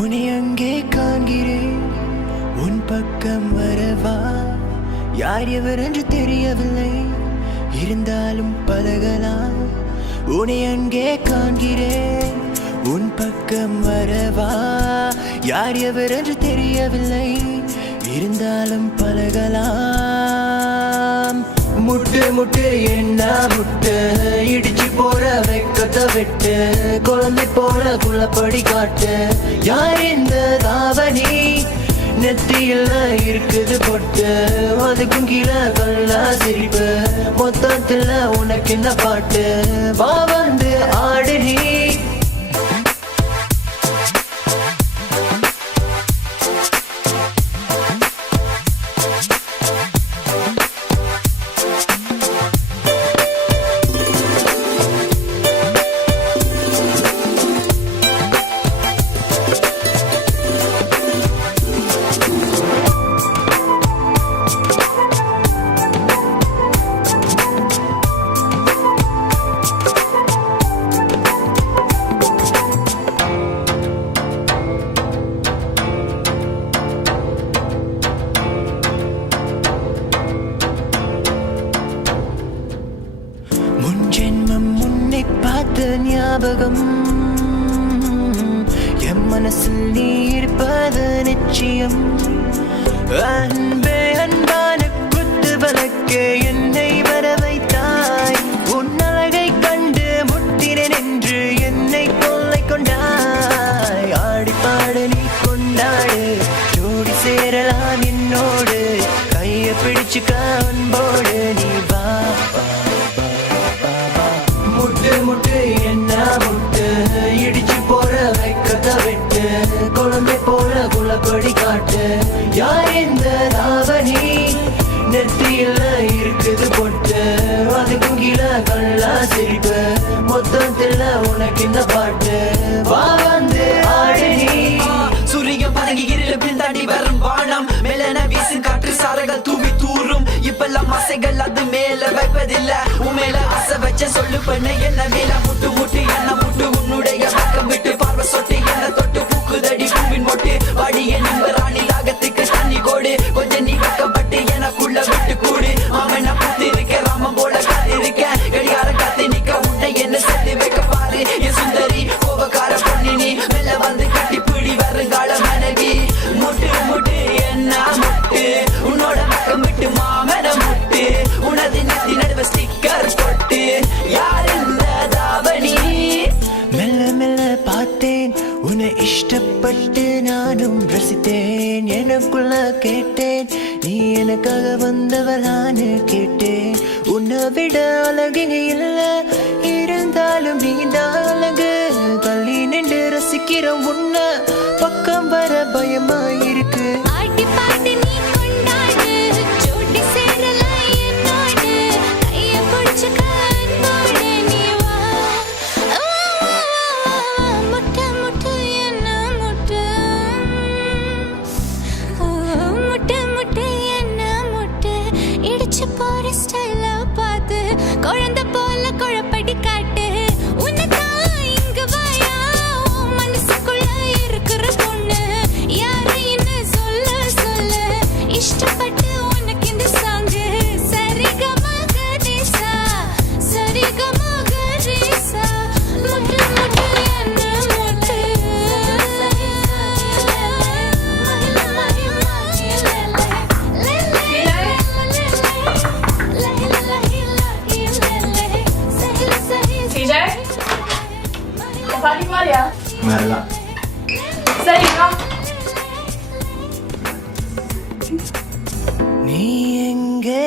உன்னை அங்கே காண்கிறேன், உன் பக்கம் வரவா? யார் எவர் என்று தெரியவில்லை, இருந்தாலும் பழகலாம். உன்னை அங்கே காண்கிறேன், உன் பக்கம் வரவா? யார் எவர் என்று தெரியவில்லை, இருந்தாலும் பழகலாம். முட்டு முட்டு என்ன முட்டு, இடிச்சு போற வைக்கத்த விட்டு, குழந்தை போல குள்ளப்படி காட்டு. யார் இந்த தாவணி நெத்தியில் இருக்குது பொட்டு, அதுக்கும் கீழே கல்லா சிரிப்பு, மொத்தத்துல உனக்கு என்ன பாட்டு? வா வந்து ஆடு நீ. ஞாபகம் என் மனசில் நீ இருப்பது நிச்சயம். அன்பே அன்பான குத்து வழக்கே என்னை வர வைத்தாய், உன் அழகை கண்டு முட்டினேன் என்று என்னை கொள்ளை கொண்டாய். ஆடி பாடு நீ கொண்டாடு, ஜோடி சேரலாம் என்னோடு, கையை பிடிச்சுக்க அன்போடு நீ வா. முட்டு முட்டு என்ன முட்டு, இடிச்சு போற வைக்கத விட்டு, குழந்தை போல குள்ளப்படி காட்டு. யார் இந்த தாவணி நெத்தியில் இருக்குது பொட்டு, அதுக்கும் கீழே கல்லா சிரிப்பு, மொத்தத்துல உனக்கு இந்த பாட்டு? வா வந்து ஆடு நீ. சூரியன் பதங்கி இருப்பில் தாண்டி வரும் வானம், மேலன வீசும் காற்று சாரங்கள் தூவி தூரும். இப்பெல்லாம் ஆசைகள் அது மேல வைப்பதில்லை, உண்மையில ஆசை வச்ச சொல்லு பண்ண என்ன மேல. முட்டு முட்டு என்ன முட்டு, உன்னுடைய பக்கம் விட்டு பார்வை சொட்டு என்ன தொட்டு பூக்குதடி பூவின் மொட்டு. வாடி என் ராணி ராகத்துக்கு தண்ணி கோடு, கொஞ்சம் நீ வைக்கப்பட்டு எனக்குள்ள விட்டு கூடு. மாமன் பத்து இருக்க ராமன் போல காத்து இருக்க, கடிகார காத்து நிக்க உன்னை என்ன சேர்த்து வைக்க பாரு. என் சுந்தரி கோபக்கார பொண்ணு நீ, மெல்ல வந்து கட்டி பிடி வருங்கால மனைவி. முட்டு முட்டு என்ன முட்டு, உன்னோட பக்கம் விட்டு மாமன முட்டு, உனது நெத்தி நடுவ ஸ்டிக்கர் போட்டு. யார் இந்த தாவணி? மெல்ல மெல்ல பார்த்தேன் உன்னை இஷ்டப்பட்டு, நானும் ரசித்தேன், எனக்குள்ள கேட்டேன், நீ எனக்காக வந்தவளான்னு கேட்டேன். உன்னை விட அழகு இல்ல, இருந்தாலும் நீதான் அழகு. தள்ளி நின்று ரசிக்கிற உன்னை பக்கம் வர பயமா இருக்கு. குழந்தை போல குழப்படி காட்டு, உன்னை மாதிரியா? வேறலாம் சரிங்களா? நீ எங்கே